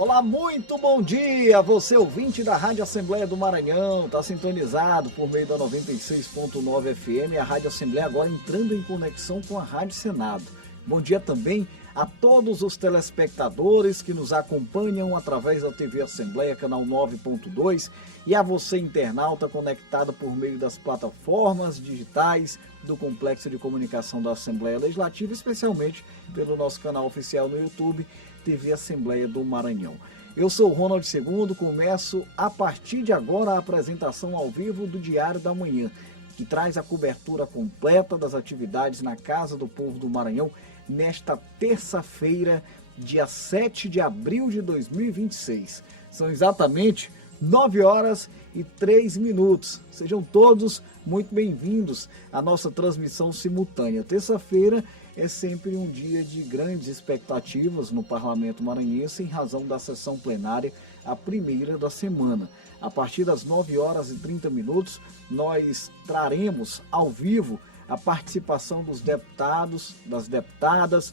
Olá, muito bom dia! Você ouvinte da Rádio Assembleia do Maranhão, está sintonizado por meio da 96.9 FM, a Rádio Assembleia agora entrando em conexão com a Rádio Senado. Bom dia também a todos os telespectadores que nos acompanham através da TV Assembleia, canal 9.2, e a você, internauta, conectado por meio das plataformas digitais do Complexo de Comunicação da Assembleia Legislativa, especialmente pelo nosso canal oficial no YouTube, TV Assembleia do Maranhão. Eu sou o Ronald II, começo a partir de agora a apresentação ao vivo do Diário da Manhã, que traz a cobertura completa das atividades na Casa do Povo do Maranhão nesta terça-feira, dia 7 de abril de 2026. São exatamente 9 horas e 3 minutos. Sejam todos muito bem-vindos à nossa transmissão simultânea. Terça-feira é sempre um dia de grandes expectativas no Parlamento Maranhense em razão da sessão plenária, a primeira da semana. A partir das 9 horas e 30 minutos, nós traremos ao vivo a participação dos deputados, das deputadas,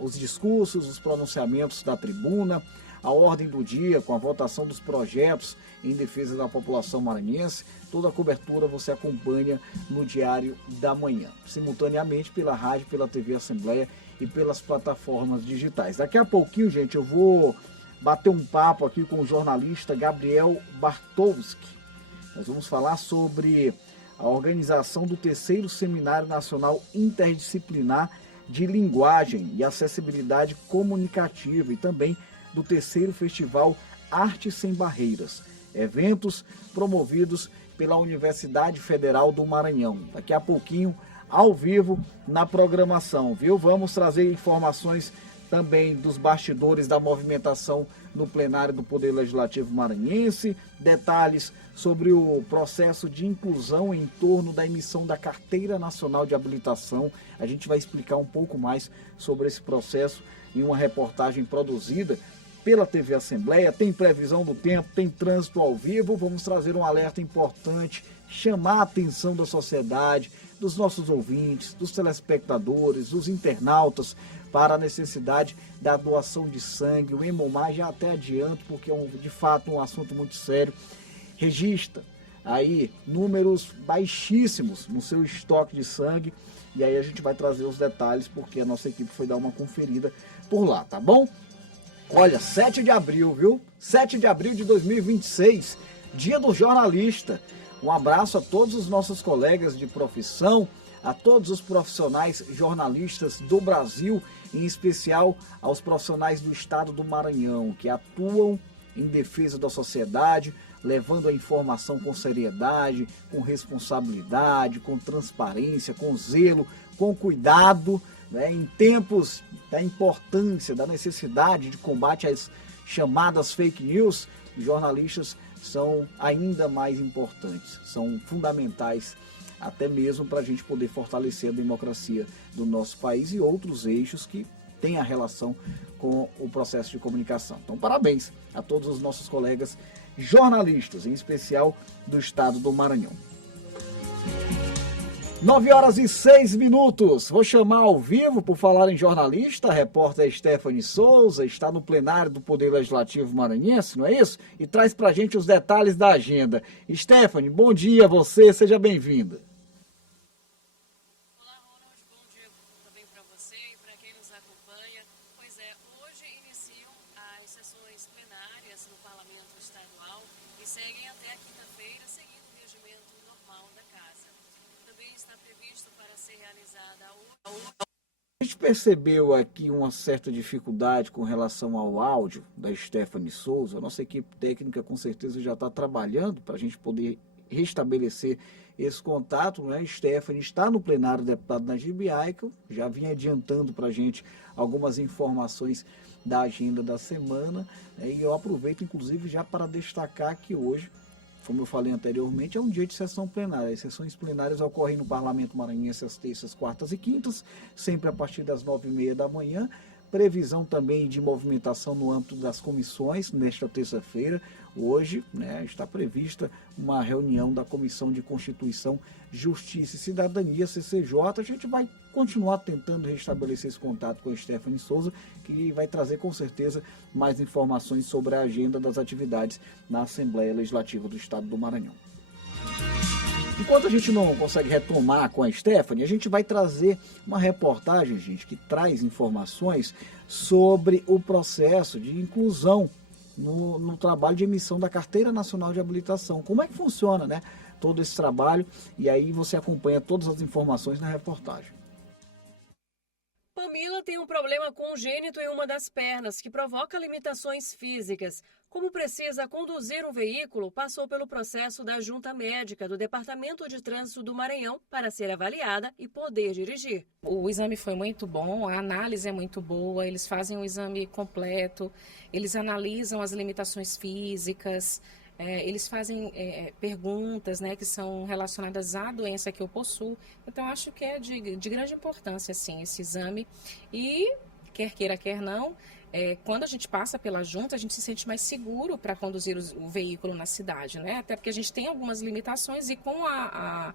os discursos, os pronunciamentos da tribuna, a ordem do dia com a votação dos projetos em defesa da população maranhense. Toda a cobertura você acompanha no Diário da Manhã, simultaneamente pela rádio, pela TV Assembleia e pelas plataformas digitais. Daqui a pouquinho, gente, eu vou bater um papo aqui com o jornalista Gabriel Bartowski. Nós vamos falar sobre a organização do terceiro Seminário Nacional Interdisciplinar de Linguagem e Acessibilidade Comunicativa e também do terceiro Festival Arte Sem Barreiras, eventos promovidos pela Universidade Federal do Maranhão. Daqui a pouquinho, ao vivo, na programação, viu? Vamos trazer informações também dos bastidores da movimentação no plenário do Poder Legislativo maranhense, detalhes sobre o processo de inclusão em torno da emissão da Carteira Nacional de Habilitação. A gente vai explicar um pouco mais sobre esse processo em uma reportagem produzida pela TV Assembleia. Tem previsão do tempo, tem trânsito ao vivo. Vamos trazer um alerta importante, chamar a atenção da sociedade, dos nossos ouvintes, dos telespectadores, dos internautas, para a necessidade da doação de sangue. O Hemomar já até adianto, porque é de fato um assunto muito sério. Registra aí números baixíssimos no seu estoque de sangue, e aí a gente vai trazer os detalhes, porque a nossa equipe foi dar uma conferida por lá, tá bom? Olha, 7 de abril, viu? 7 de abril de 2026, Dia do Jornalista. Um abraço a todos os nossos colegas de profissão, a todos os profissionais jornalistas do Brasil, em especial aos profissionais do estado do Maranhão, que atuam em defesa da sociedade, levando a informação com seriedade, com responsabilidade, com transparência, com zelo, com cuidado, né, em tempos da importância, da necessidade de combate às chamadas fake news. Os jornalistas são ainda mais importantes, são fundamentais até mesmo para a gente poder fortalecer a democracia do nosso país e outros eixos que têm a relação com o processo de comunicação. Então, parabéns a todos os nossos colegas jornalistas, em especial do estado do Maranhão. 9 horas e 6 minutos. Vou chamar ao vivo, por falar em jornalista, a repórter Stephanie Souza, está no plenário do Poder Legislativo maranhense, não é isso? E traz pra gente os detalhes da agenda. Stephanie, bom dia a você, seja bem-vinda. Olá, Ronald, bom dia também para você e para quem nos acompanha. Pois é, hoje iniciam as sessões plenárias no Parlamento Estadual e seguem até a quinta-feira, seguindo o regimento normal da Casa. Também está previsto para ser realizada hoje. A gente percebeu aqui uma certa dificuldade com relação ao áudio da Stephanie Souza. A nossa equipe técnica com certeza já está trabalhando para a gente poder restabelecer esse contato, né? Stephanie está no plenário do deputado Najib Aikel, já vinha adiantando para a gente algumas informações da agenda da semana, né? E eu aproveito inclusive já para destacar que hoje, como eu falei anteriormente, é um dia de sessão plenária. As sessões plenárias ocorrem no Parlamento Maranhense às terças, quartas e quintas, sempre a partir das 9h30 da manhã. Previsão também de movimentação no âmbito das comissões nesta terça-feira. Hoje, né, está prevista uma reunião da Comissão de Constituição, Justiça e Cidadania, CCJ. A gente vai continuar tentando restabelecer esse contato com a Stephanie Souza, que vai trazer com certeza mais informações sobre a agenda das atividades na Assembleia Legislativa do Estado do Maranhão. Enquanto a gente não consegue retomar com a Stephanie, a gente vai trazer uma reportagem, gente, que traz informações sobre o processo de inclusão no trabalho de emissão da Carteira Nacional de Habilitação. Como é que funciona, né, todo esse trabalho? E aí você acompanha todas as informações na reportagem. Pamila tem um problema congênito em uma das pernas que provoca limitações físicas. Como precisa conduzir um veículo, passou pelo processo da Junta Médica do Departamento de Trânsito do Maranhão para ser avaliada e poder dirigir. O exame foi muito bom, a análise é muito boa, eles fazem um exame completo, eles analisam as limitações físicas, eles fazem perguntas, né, que são relacionadas à doença que eu possuo. Então, acho que é de grande importância, assim, esse exame. E, quer queira, quer não, quando a gente passa pela junta, a gente se sente mais seguro para conduzir o veículo na cidade, né? Até porque a gente tem algumas limitações e com a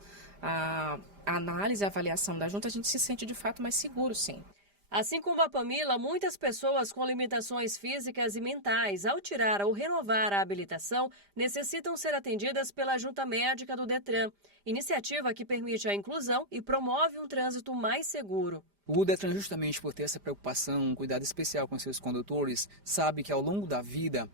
análise, a avaliação da junta, a gente se sente de fato mais seguro, sim. Assim como a Pamila, muitas pessoas com limitações físicas e mentais, ao tirar ou renovar a habilitação, necessitam ser atendidas pela Junta Médica do Detran, iniciativa que permite a inclusão e promove um trânsito mais seguro. O Detran, justamente por ter essa preocupação, um cuidado especial com seus condutores, sabe que ao longo da vida,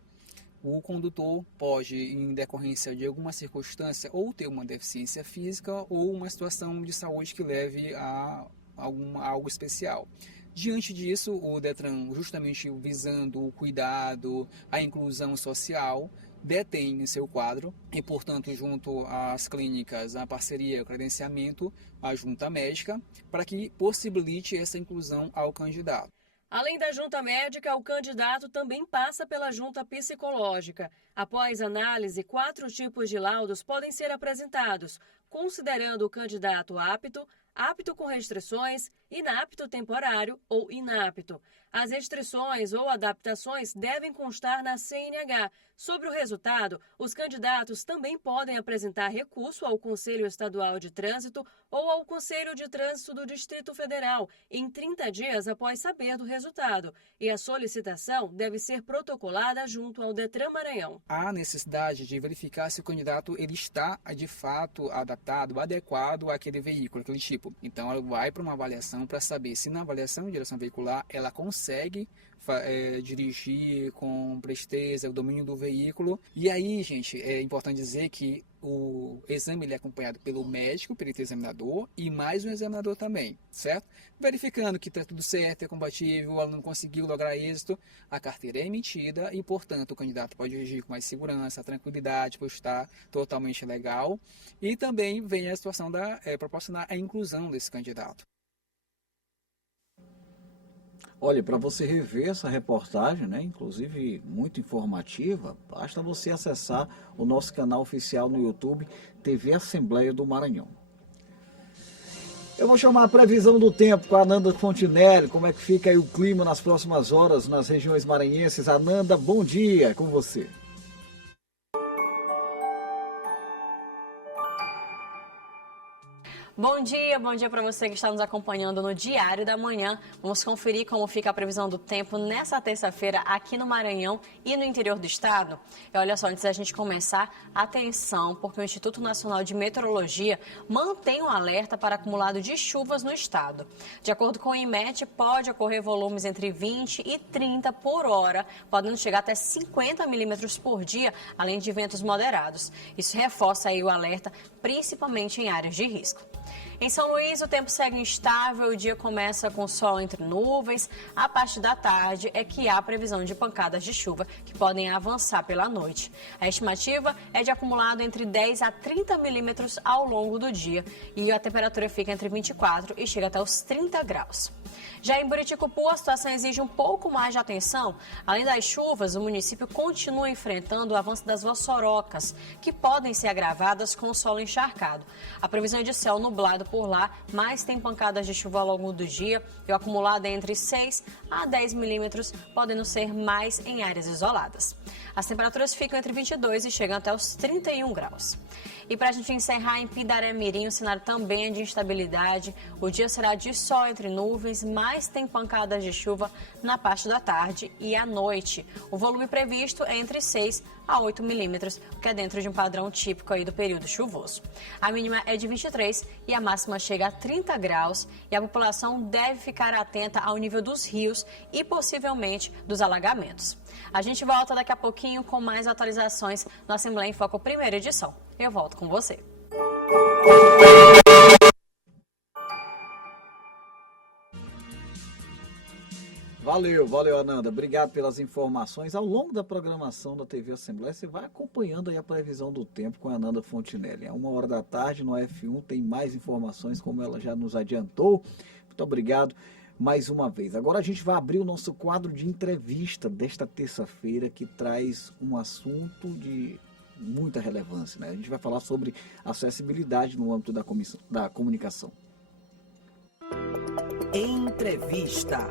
o condutor pode, em decorrência de alguma circunstância, ou ter uma deficiência física ou uma situação de saúde que leve a algo especial. Diante disso, o Detran, justamente visando o cuidado, a inclusão social, detém em seu quadro e, portanto, junto às clínicas, a parceria, o credenciamento, a junta médica, para que possibilite essa inclusão ao candidato. Além da junta médica, o candidato também passa pela junta psicológica. Após análise, 4 tipos de laudos podem ser apresentados, considerando o candidato apto, apto com restrições, inapto temporário ou inapto. As restrições ou adaptações devem constar na CNH. Sobre o resultado, os candidatos também podem apresentar recurso ao Conselho Estadual de Trânsito ou ao Conselho de Trânsito do Distrito Federal em 30 dias após saber do resultado. E a solicitação deve ser protocolada junto ao Detran Maranhão. Há necessidade de verificar se o candidato ele está, de fato, adaptado, adequado àquele veículo, aquele tipo. Então, ela vai para uma avaliação para saber se na avaliação de direção veicular ela consegue dirigir com presteza, o domínio do veículo. E aí, gente, é importante dizer que o exame ele é acompanhado pelo médico, perito examinador e mais um examinador também, certo? Verificando que está tudo certo, é compatível, o aluno conseguiu lograr êxito, a carteira é emitida e, portanto, o candidato pode dirigir com mais segurança, tranquilidade, por estar totalmente legal. E também vem a situação da proporcionar a inclusão desse candidato. Olha, para você rever essa reportagem, né, inclusive muito informativa, basta você acessar o nosso canal oficial no YouTube, TV Assembleia do Maranhão. Eu vou chamar a previsão do tempo com a Ananda Fontinelli, como é que fica aí o clima nas próximas horas nas regiões maranhenses. Ananda, bom dia, é com você. Bom dia para você que está nos acompanhando no Diário da Manhã. Vamos conferir como fica a previsão do tempo nessa terça-feira aqui no Maranhão e no interior do estado. E olha só, antes da gente começar, atenção, porque o Instituto Nacional de Meteorologia mantém um alerta para acumulado de chuvas no estado. De acordo com o IMET, pode ocorrer volumes entre 20 e 30 por hora, podendo chegar até 50 milímetros por dia, além de ventos moderados. Isso reforça aí o alerta, principalmente em áreas de risco. Em São Luís, o tempo segue instável, o dia começa com sol entre nuvens. A partir da tarde é que há previsão de pancadas de chuva que podem avançar pela noite. A estimativa é de acumulado entre 10 a 30 milímetros ao longo do dia e a temperatura fica entre 24 e chega até os 30 graus. Já em Buriticupu, a situação exige um pouco mais de atenção. Além das chuvas, o município continua enfrentando o avanço das vossorocas, que podem ser agravadas com o solo encharcado. A previsão é de céu nublado por lá, mas tem pancadas de chuva ao longo do dia e o acumulado é entre 6 a 10 milímetros, podendo ser mais em áreas isoladas. As temperaturas ficam entre 22 e chegam até os 31 graus. E para a gente encerrar, em Pindaré-Mirim, o cenário também é de instabilidade. O dia será de sol entre nuvens, mas tem pancadas de chuva na parte da tarde e à noite. O volume previsto é entre 6 a 8 milímetros, o que é dentro de um padrão típico aí do período chuvoso. A mínima é de 23 e a máxima chega a 30 graus. E a população deve ficar atenta ao nível dos rios e possivelmente dos alagamentos. A gente volta daqui a pouquinho com mais atualizações no Assembleia em Foco, primeira edição. Eu volto com você. Valeu, Ananda. Obrigado pelas informações. Ao longo da programação da TV Assembleia, você vai acompanhando aí a previsão do tempo com a Ananda Fontinelli. À 1h da tarde no F1 tem mais informações, como ela já nos adiantou. Muito obrigado mais uma vez. Agora a gente vai abrir o nosso quadro de entrevista desta terça-feira, que traz um assunto de muita relevância, né? A gente vai falar sobre acessibilidade no âmbito da comunicação. Entrevista.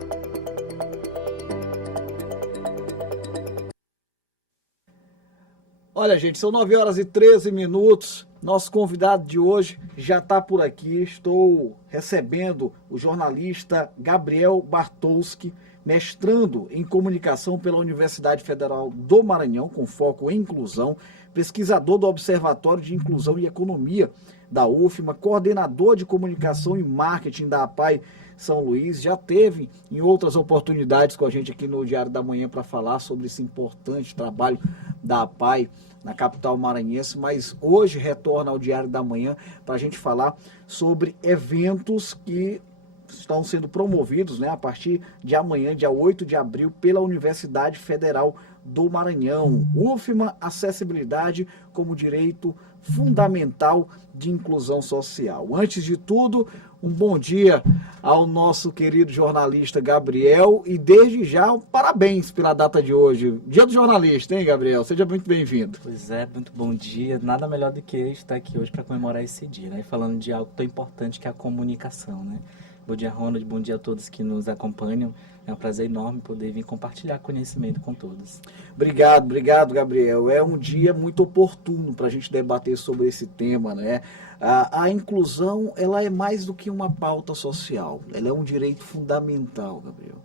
Olha, gente, são 9h13. Nosso convidado de hoje já está por aqui. Estou recebendo o jornalista Gabriel Bartolski, mestrando em comunicação pela Universidade Federal do Maranhão, com foco em inclusão, pesquisador do Observatório de Inclusão e Economia da UFMA, coordenador de comunicação e marketing da APAI São Luís. Já teve em outras oportunidades com a gente aqui no Diário da Manhã para falar sobre esse importante trabalho da APAI na capital maranhense, mas hoje retorna ao Diário da Manhã para a gente falar sobre eventos que estão sendo promovidos, né, a partir de amanhã, dia 8 de abril, pela Universidade Federal do Maranhão. UFMA, acessibilidade como direito fundamental de inclusão social. Antes de tudo, um bom dia ao nosso querido jornalista Gabriel e desde já, parabéns pela data de hoje. Dia do jornalista, hein, Gabriel? Seja muito bem-vindo. Pois é, muito bom dia. Nada melhor do que estar aqui hoje para comemorar esse dia, né? Falando de algo tão importante que é a comunicação, né? Bom dia, Ronald. Bom dia a todos que nos acompanham. É um prazer enorme poder vir compartilhar conhecimento com todos. Obrigado, Gabriel. É um dia muito oportuno para a gente debater sobre esse tema, né? A inclusão, ela é mais do que uma pauta social. Ela é um direito fundamental, Gabriel.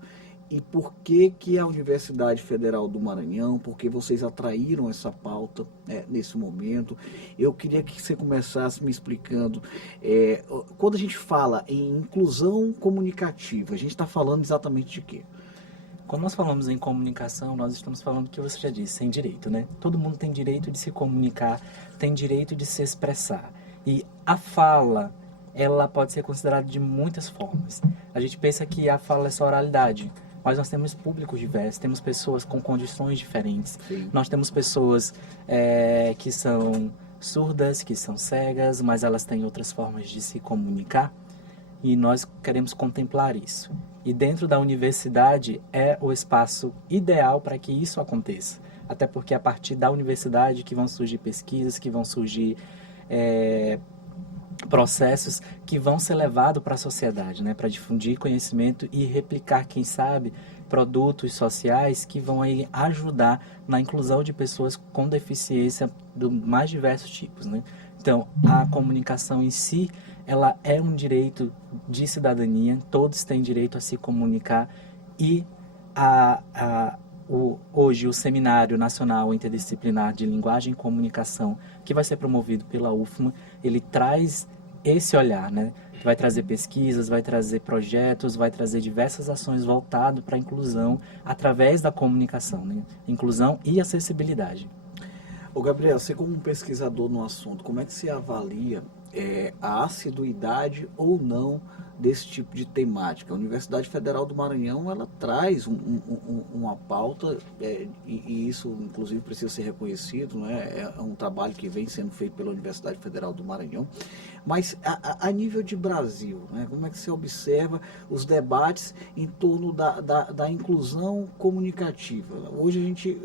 E por que a Universidade Federal do Maranhão, por que vocês atraíram essa pauta nesse momento? Eu queria que você começasse me explicando. Quando a gente fala em inclusão comunicativa, a gente está falando exatamente de quê? Quando nós falamos em comunicação, nós estamos falando do que você já disse, sem direito, né? Todo mundo tem direito de se comunicar, tem direito de se expressar. E a fala, ela pode ser considerada de muitas formas. A gente pensa que a fala é só oralidade, mas nós temos públicos diversos, temos pessoas com condições diferentes. Sim. Nós temos pessoas que são surdas, que são cegas, mas elas têm outras formas de se comunicar e nós queremos contemplar isso. E dentro da universidade é o espaço ideal para que isso aconteça. Até porque é a partir da universidade que vão surgir pesquisas, que vão surgir processos que vão ser levados para a sociedade, né, para difundir conhecimento e replicar, quem sabe, produtos sociais que vão aí ajudar na inclusão de pessoas com deficiência dos mais diversos tipos, né? Então, a comunicação em si, ela é um direito de cidadania, todos têm direito a se comunicar e hoje o Seminário Nacional Interdisciplinar de Linguagem e Comunicação, que vai ser promovido pela UFMA, ele traz esse olhar, né? Vai trazer pesquisas, vai trazer projetos, vai trazer diversas ações voltadas para a inclusão através da comunicação, né? Inclusão e acessibilidade. Ô Gabriel, você como um pesquisador no assunto, como é que você avalia a assiduidade ou não desse tipo de temática? A Universidade Federal do Maranhão, ela traz uma pauta e isso inclusive precisa ser reconhecido, né? É um trabalho que vem sendo feito pela Universidade Federal do Maranhão, mas a nível de Brasil, né? Como é que você observa os debates em torno da inclusão comunicativa? Hoje a gente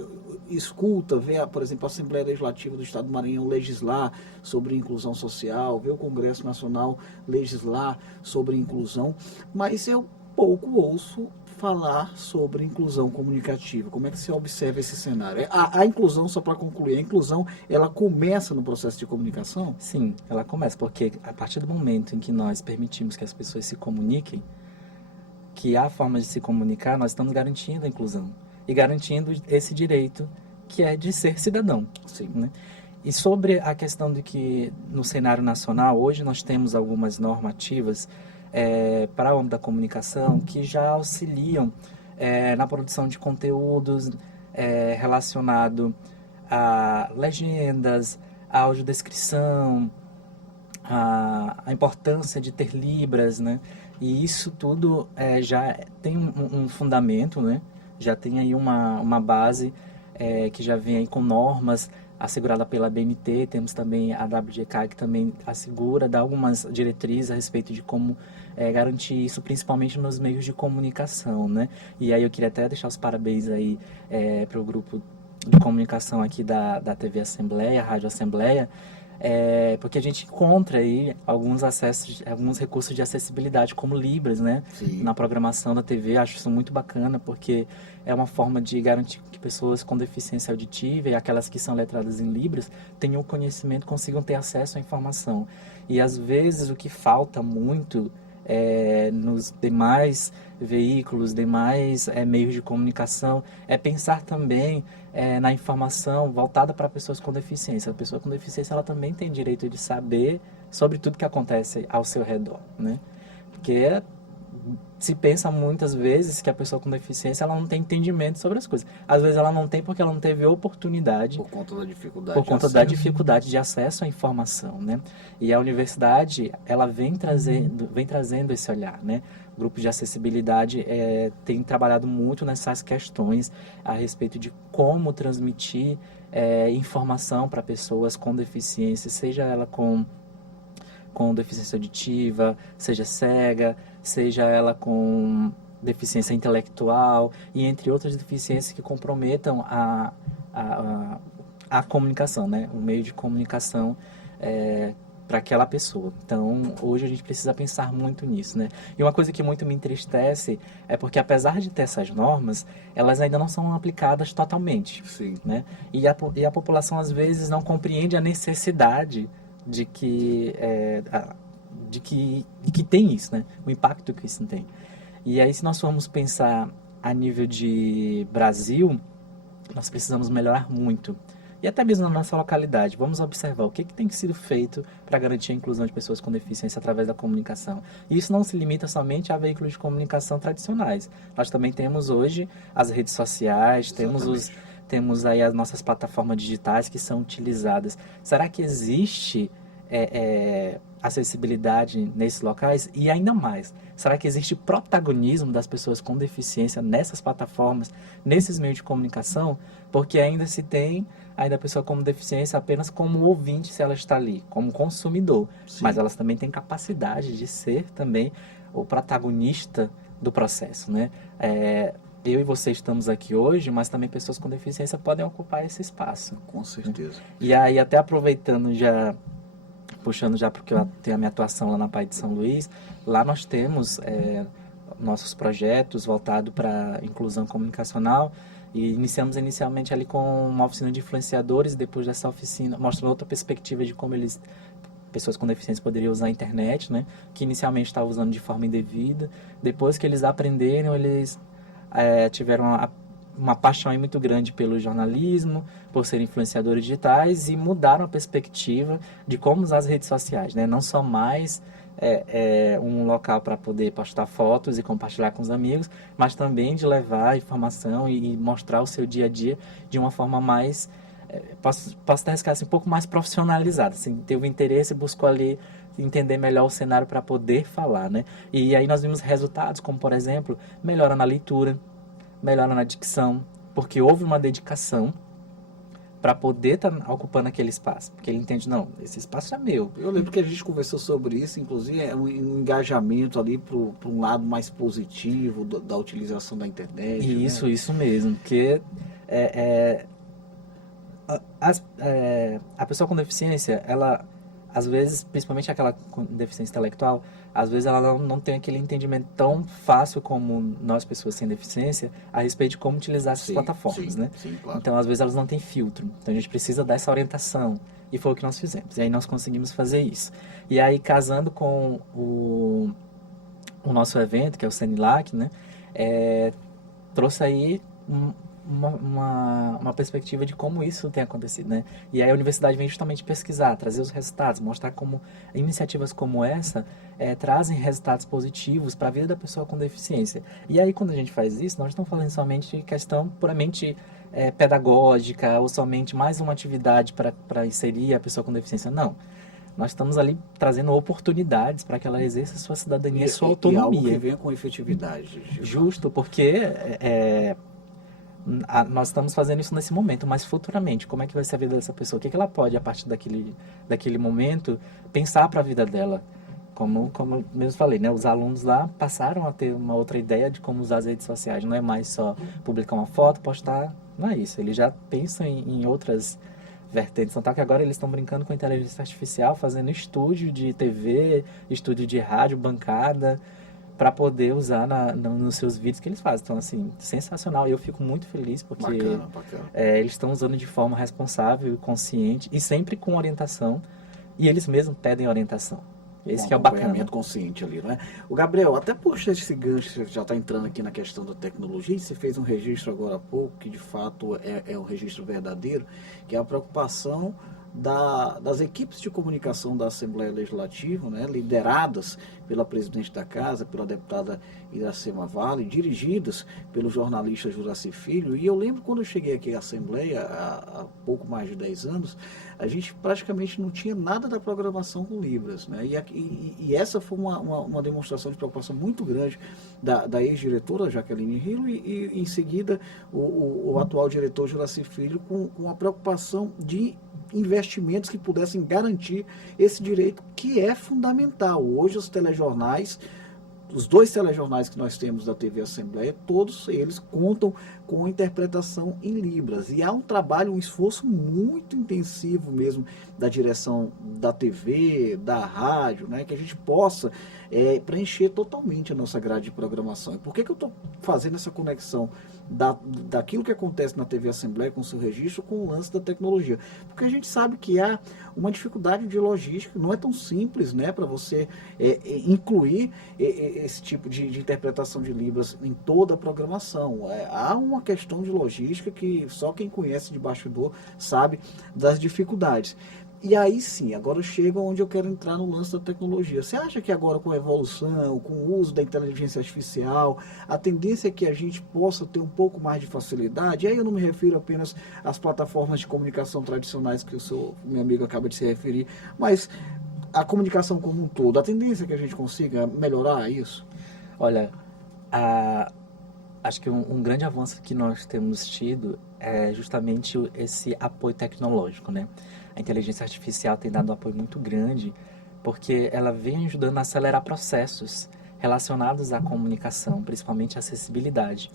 escuta, vê, por exemplo, a Assembleia Legislativa do Estado do Maranhão legislar sobre inclusão social, vê o Congresso Nacional legislar sobre inclusão, mas eu pouco ouço falar sobre inclusão comunicativa. Como é que você observa esse cenário? A inclusão, só para concluir, a inclusão, ela começa no processo de comunicação? Sim, ela começa, porque a partir do momento em que nós permitimos que as pessoas se comuniquem, que há forma de se comunicar, nós estamos garantindo a inclusão e garantindo esse direito que é de ser cidadão. Sim. Né? E sobre a questão de que no cenário nacional, hoje nós temos algumas normativas para a onda da comunicação que já auxiliam na produção de conteúdos relacionado a legendas, a audiodescrição, a importância de ter libras, né? E isso tudo já tem um fundamento, né? Já tem aí uma base que já vem aí com normas assegurada pela BNT, temos também a WGK que também assegura, dá algumas diretrizes a respeito de como garantir isso, principalmente nos meios de comunicação, né? E aí eu queria até deixar os parabéns aí para o grupo de comunicação aqui da TV Assembleia, Rádio Assembleia, porque a gente encontra aí alguns recursos de acessibilidade como Libras, né? Sim. Na programação da TV, acho isso muito bacana, porque é uma forma de garantir que pessoas com deficiência auditiva e aquelas que são letradas em Libras tenham conhecimento, consigam ter acesso à informação. E às vezes o que falta muito nos demais veículos, demais meios de comunicação, é pensar também na informação voltada para pessoas com deficiência. A pessoa com deficiência ela também tem direito de saber sobre tudo que acontece ao seu redor, né? Porque se pensa muitas vezes que a pessoa com deficiência ela não tem entendimento sobre as coisas. Às vezes ela não tem porque ela não teve oportunidade. Por conta da dificuldade. Por conta da dificuldade de acesso à informação, né? E a universidade, ela vem trazendo esse olhar, né? O grupo de acessibilidade tem trabalhado muito nessas questões a respeito de como transmitir informação para pessoas com deficiência, seja ela com deficiência auditiva, seja cega, seja ela com deficiência intelectual e entre outras deficiências que comprometam a comunicação, né? O meio de comunicação para aquela pessoa. Então, hoje a gente precisa pensar muito nisso, né? E uma coisa que muito me entristece é porque, apesar de ter essas normas, elas ainda não são aplicadas totalmente. Sim. Né? E a população, às vezes, não compreende a necessidade de que tem isso, né? O impacto que isso tem. E aí, se nós formos pensar a nível de Brasil, nós precisamos melhorar muito. E até mesmo na nossa localidade, vamos observar o que tem sido feito para garantir a inclusão de pessoas com deficiência através da comunicação. E isso não se limita somente a veículos de comunicação tradicionais. Nós também temos hoje as redes sociais, temos aí as nossas plataformas digitais que são utilizadas. Será que existe acessibilidade nesses locais? E ainda mais, será que existe protagonismo das pessoas com deficiência nessas plataformas, nesses meios de comunicação? Porque ainda se tem a pessoa com deficiência apenas como ouvinte, se ela está ali, como consumidor. Sim. Mas elas também têm capacidade de ser também o protagonista do processo, né? Eu e você estamos aqui hoje, mas também pessoas com deficiência podem ocupar esse espaço. Com certeza. E aí, até aproveitando puxando já porque eu tenho a minha atuação lá na PAI de São Luís, lá nós temos nossos projetos voltados para inclusão comunicacional e iniciamos inicialmente ali com uma oficina de influenciadores, depois dessa oficina mostrando outra perspectiva de como pessoas com deficiência poderiam usar a internet, né? Que inicialmente estavam usando de forma indevida. Depois que eles aprenderam, eles tiveram uma paixão muito grande pelo jornalismo, por serem influenciadores digitais e mudaram a perspectiva de como usar as redes sociais, né? Não só mais um local para poder postar fotos e compartilhar com os amigos, mas também de levar informação e mostrar o seu dia a dia de uma forma mais, posso até arriscar assim, um pouco mais profissionalizada, assim, teve interesse e buscou ali entender melhor o cenário para poder falar, né? E aí nós vimos resultados como, por exemplo, melhora na leitura, melhora na dicção, porque houve uma dedicação para poder estar ocupando aquele espaço, porque ele entende, não, esse espaço é meu. Eu lembro que a gente conversou sobre isso, inclusive um engajamento ali para um lado mais positivo da utilização da internet. Isso, né? Isso mesmo, porque a pessoa com deficiência, ela, às vezes, principalmente aquela com deficiência intelectual, às vezes ela não tem aquele entendimento tão fácil como nós, pessoas sem deficiência, a respeito de como utilizar essas plataformas, né? Sim, claro. Então, às vezes elas não têm filtro. Então, a gente precisa dessa orientação. E foi o que nós fizemos. E aí nós conseguimos fazer isso. E aí, casando com o nosso evento, que é o CENILAC, né? Trouxe aí uma perspectiva de como isso tem acontecido, né? E aí a universidade vem justamente pesquisar, trazer os resultados, mostrar como iniciativas como essa trazem resultados positivos para a vida da pessoa com deficiência. E aí quando a gente faz isso, nós não estamos falando somente de questão puramente pedagógica ou somente mais uma atividade para inserir a pessoa com deficiência, não. Nós estamos ali trazendo oportunidades para que ela exerça sua cidadania, sua autonomia. E algo que venha com efetividade. Justo, porque nós estamos fazendo isso nesse momento, mas futuramente, como é que vai ser a vida dessa pessoa? O que ela pode, a partir daquele momento, pensar para a vida dela? Como eu mesmo falei, né? Os alunos lá passaram a ter uma outra ideia de como usar as redes sociais. Não é mais só publicar uma foto, postar, não é isso. Eles já pensam em outras vertentes. Então, que agora eles estão brincando com a inteligência artificial, fazendo estúdio de TV, estúdio de rádio, bancada, para poder usar nos seus vídeos que eles fazem. Então, assim, sensacional. E eu fico muito feliz porque bacana. Eles estão usando de forma responsável, consciente e sempre com orientação. E eles mesmos pedem orientação. Esse que é o bacana. Acompanhamento consciente ali, não é? O Gabriel, até puxa esse gancho, você já está entrando aqui na questão da tecnologia, você fez um registro agora há pouco, que de fato é um registro verdadeiro, que é a preocupação das equipes de comunicação da Assembleia Legislativa, né, lideradas pela presidente da Casa, pela deputada Iracema Vale, dirigidas pelo jornalista Juraci Filho. E eu lembro quando eu cheguei aqui à Assembleia, há pouco mais de 10 anos, a gente praticamente não tinha nada da programação com Libras, né? E essa foi uma demonstração de preocupação muito grande da ex-diretora Jaqueline Hilo e em seguida o atual diretor Juraci Filho com a preocupação de investimentos que pudessem garantir esse direito que é fundamental. Hoje os telejornais, os 2 telejornais que nós temos da TV Assembleia, todos eles contam com interpretação em Libras. E há um trabalho, um esforço muito intensivo mesmo da direção da TV, da rádio, né, que a gente possa preencher totalmente a nossa grade de programação. E por que eu estou fazendo essa conexão daquilo que acontece na TV Assembleia com o seu registro com o lance da tecnologia? Porque a gente sabe que há uma dificuldade de logística, não é tão simples, né, para você incluir esse tipo de interpretação de Libras em toda a programação. Há uma questão de logística que só quem conhece de bastidor sabe das dificuldades. E aí sim, agora chega onde eu quero entrar no lance da tecnologia. Você acha que agora com a evolução, com o uso da inteligência artificial, a tendência é que a gente possa ter um pouco mais de facilidade? E aí eu não me refiro apenas às plataformas de comunicação tradicionais que meu amigo acaba de se referir, mas a comunicação como um todo. A tendência é que a gente consiga melhorar isso? Olha, acho que um grande avanço que nós temos tido é justamente esse apoio tecnológico, né? A inteligência artificial tem dado um apoio muito grande porque ela vem ajudando a acelerar processos relacionados à comunicação, principalmente a acessibilidade.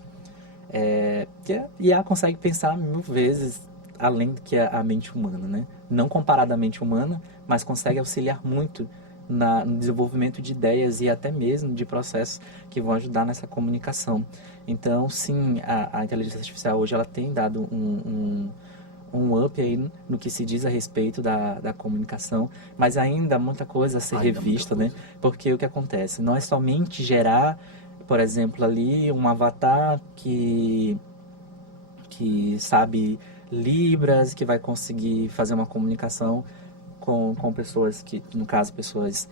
E ela consegue pensar 1000 vezes além do que a mente humana, né? Não comparada à mente humana, mas consegue auxiliar muito no desenvolvimento de ideias e até mesmo de processos que vão ajudar nessa comunicação. Então, sim, a inteligência artificial hoje ela tem dado um up aí no que se diz a respeito da comunicação, mas ainda há muita coisa a ser revista, né? Porque o que acontece? Não é somente gerar, por exemplo, ali um avatar que sabe Libras, que vai conseguir fazer uma comunicação com pessoas que, no caso, pessoas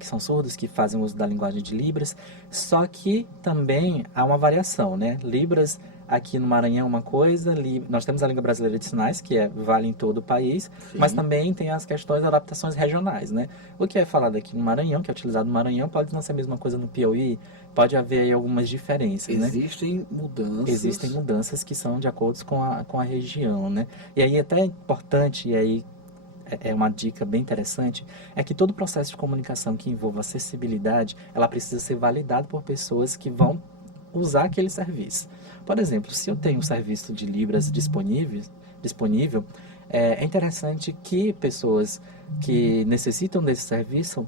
que são surdos, que fazem uso da linguagem de Libras, só que também há uma variação, né? Libras aqui no Maranhão é uma coisa, nós temos a língua brasileira de sinais, que vale em todo o país, sim, mas também tem as questões de adaptações regionais, né? O que é falado aqui no Maranhão, que é utilizado no Maranhão, pode não ser a mesma coisa no Piauí, pode haver aí algumas diferenças, né? Existem mudanças que são de acordo com a região, né? E aí até é importante, e aí é uma dica bem interessante, é que todo processo de comunicação que envolva acessibilidade, ela precisa ser validado por pessoas que vão usar aquele serviço. Por exemplo, se eu tenho um serviço de Libras disponível, é interessante que pessoas que necessitam desse serviço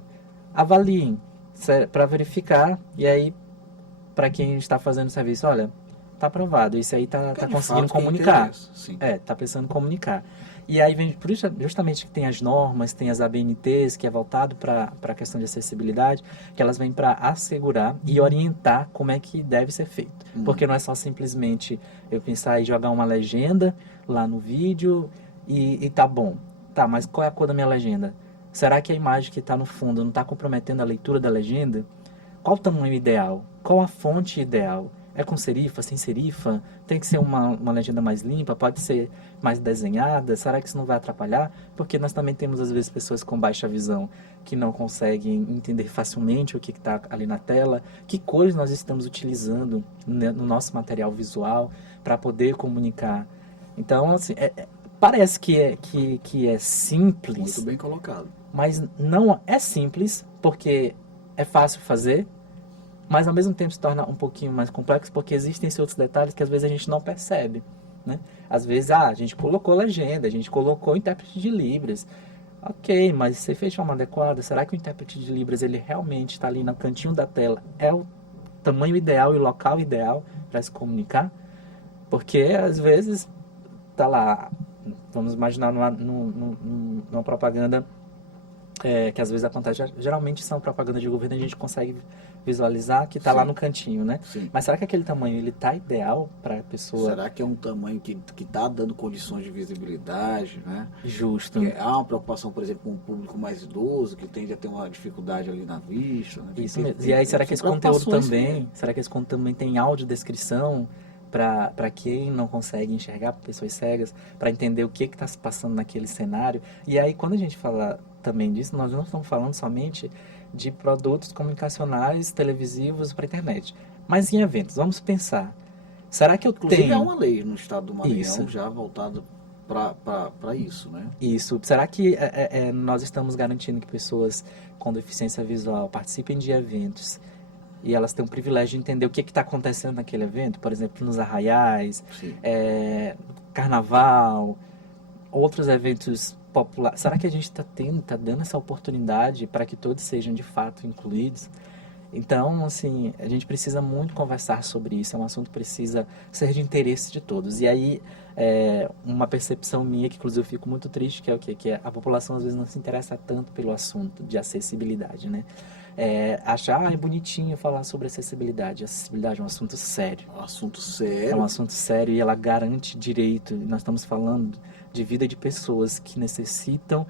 avaliem para verificar, e aí, para quem está fazendo o serviço, olha, tá aprovado, isso aí tá de conseguindo fato, quem comunicar. interessa, sim. Tá precisando comunicar. E aí vem por isso, justamente que tem as normas, tem as ABNTs, que é voltado para a questão de acessibilidade, que elas vêm para assegurar e orientar como é que deve ser feito. Porque não é só simplesmente eu pensar e jogar uma legenda lá no vídeo e tá bom. Tá, mas qual é a cor da minha legenda? Será que a imagem que está no fundo não está comprometendo a leitura da legenda? Qual o tamanho ideal? Qual a fonte ideal? É com serifa, sem serifa? Tem que ser uma legenda mais limpa? Pode ser mais desenhada? Será que isso não vai atrapalhar? Porque nós também temos, às vezes, pessoas com baixa visão que não conseguem entender facilmente o que está ali na tela. Que cores nós estamos utilizando no nosso material visual para poder comunicar? Então, assim, parece que é simples. Muito bem colocado. Mas não é simples, porque é fácil fazer, mas ao mesmo tempo se torna um pouquinho mais complexo, porque existem esses outros detalhes que às vezes a gente não percebe, né? Às vezes, a gente colocou legenda, a gente colocou intérprete de Libras. Ok, mas você fez de forma adequada? Será que o intérprete de Libras, ele realmente está ali no cantinho da tela? É o tamanho ideal e o local ideal para se comunicar? Porque às vezes, tá lá, vamos imaginar numa propaganda que às vezes acontece, geralmente são propagandas de governo, a gente consegue visualizar que está lá no cantinho, né? Sim. Mas será que aquele tamanho, ele tá ideal para a pessoa? Será que é um tamanho que está dando condições de visibilidade, né? Justo. Porque há uma preocupação, por exemplo, com um público mais idoso, que tende a ter uma dificuldade ali na vista, né? Isso mesmo. E aí, será que esse conteúdo também, será que esse conteúdo também tem audiodescrição para quem não consegue enxergar, pessoas cegas, para entender o que está se passando naquele cenário? E aí, quando a gente fala também disso, nós não estamos falando somente de produtos comunicacionais, televisivos para internet, mas em eventos. Vamos pensar, será que eu Inclusive, tenho... há uma lei no estado do Maranhão Isso. já voltada para isso, né? Isso. Será que nós estamos garantindo que pessoas com deficiência visual participem de eventos e elas têm o privilégio de entender o que está acontecendo naquele evento? Por exemplo, nos arraiais, carnaval, outros eventos populares. Será que a gente está dando essa oportunidade para que todos sejam de fato incluídos? Então, assim, a gente precisa muito conversar sobre isso. É um assunto que precisa ser de interesse de todos. E aí, uma percepção minha, que inclusive eu fico muito triste, que é o quê? Que a população às vezes não se interessa tanto pelo assunto de acessibilidade, né? Achar é bonitinho falar sobre acessibilidade. Acessibilidade é um assunto sério. É um assunto sério. É um assunto sério e ela garante direito. Nós estamos falando de vida de pessoas que necessitam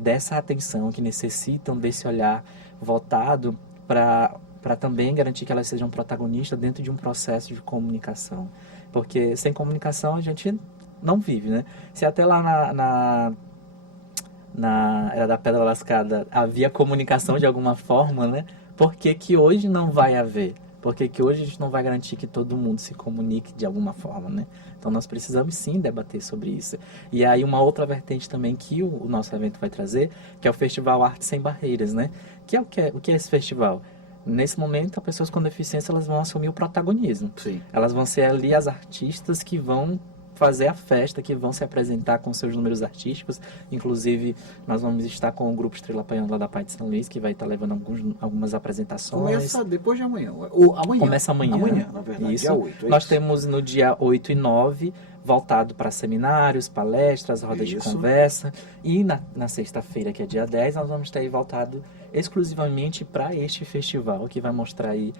dessa atenção, que necessitam desse olhar voltado para também garantir que elas sejam protagonistas dentro de um processo de comunicação. Porque sem comunicação a gente não vive, né? Se até lá na Era da Pedra Lascada havia comunicação de alguma forma, né? Por que hoje não vai haver? Por que hoje a gente não vai garantir que todo mundo se comunique de alguma forma, né? Então nós precisamos sim debater sobre isso. E aí uma outra vertente também que o nosso evento vai trazer, que é o Festival Arte Sem Barreiras, né? O que é esse festival? Nesse momento, as pessoas com deficiência elas vão assumir o protagonismo. Sim. Elas vão ser ali as artistas que vão fazer a festa, que vão se apresentar com seus números artísticos. Inclusive, nós vamos estar com o grupo Estrela Paiana lá da Pai de São Luís, que vai estar levando algumas apresentações. Começa depois de amanhã. Ou amanhã. Começa amanhã. Amanhã, na verdade. Isso. Dia 8. Nós temos no dia 8 e 9, voltado para seminários, palestras, rodas de conversa. E na sexta-feira, que é dia 10, nós vamos estar aí voltado exclusivamente para este festival, que vai mostrar aí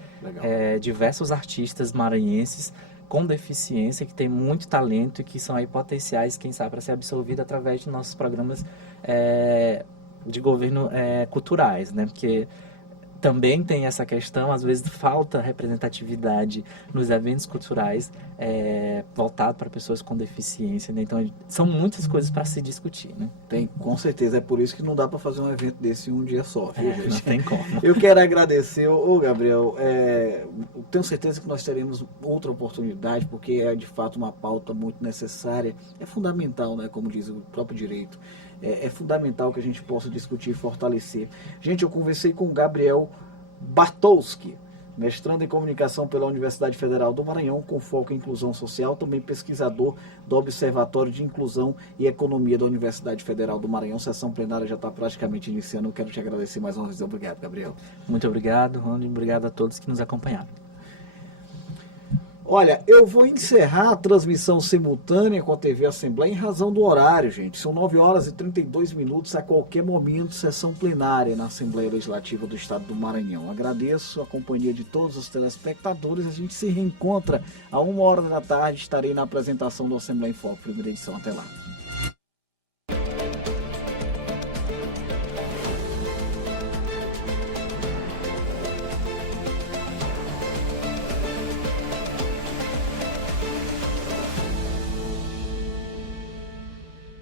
diversos artistas maranhenses com deficiência, que tem muito talento e que são aí potenciais, quem sabe, para ser absorvido através de nossos programas de governo culturais, né? Porque também tem essa questão, às vezes falta representatividade nos eventos culturais voltado para pessoas com deficiência, né? Então são muitas coisas para se discutir, né? Tem, com certeza, é por isso que não dá para fazer um evento desse em um dia só. Não tem como. Eu quero agradecer, Gabriel, tenho certeza que nós teremos outra oportunidade, porque é de fato uma pauta muito necessária, é fundamental, né, como diz o próprio direito. É fundamental que a gente possa discutir e fortalecer. Gente, eu conversei com o Gabriel Bartolski, mestrando em comunicação pela Universidade Federal do Maranhão, com foco em inclusão social, também pesquisador do Observatório de Inclusão e Economia da Universidade Federal do Maranhão. Sessão plenária já está praticamente iniciando. Eu quero te agradecer mais uma vez. Obrigado, Gabriel. Muito obrigado, Rony. Obrigado a todos que nos acompanharam. Olha, eu vou encerrar a transmissão simultânea com a TV Assembleia em razão do horário, gente. São 9 horas e 32 minutos, a qualquer momento, sessão plenária na Assembleia Legislativa do Estado do Maranhão. Agradeço a companhia de todos os telespectadores. A gente se reencontra a 1 hora da tarde. Estarei na apresentação do Assembleia em Foco, primeira edição. Até lá.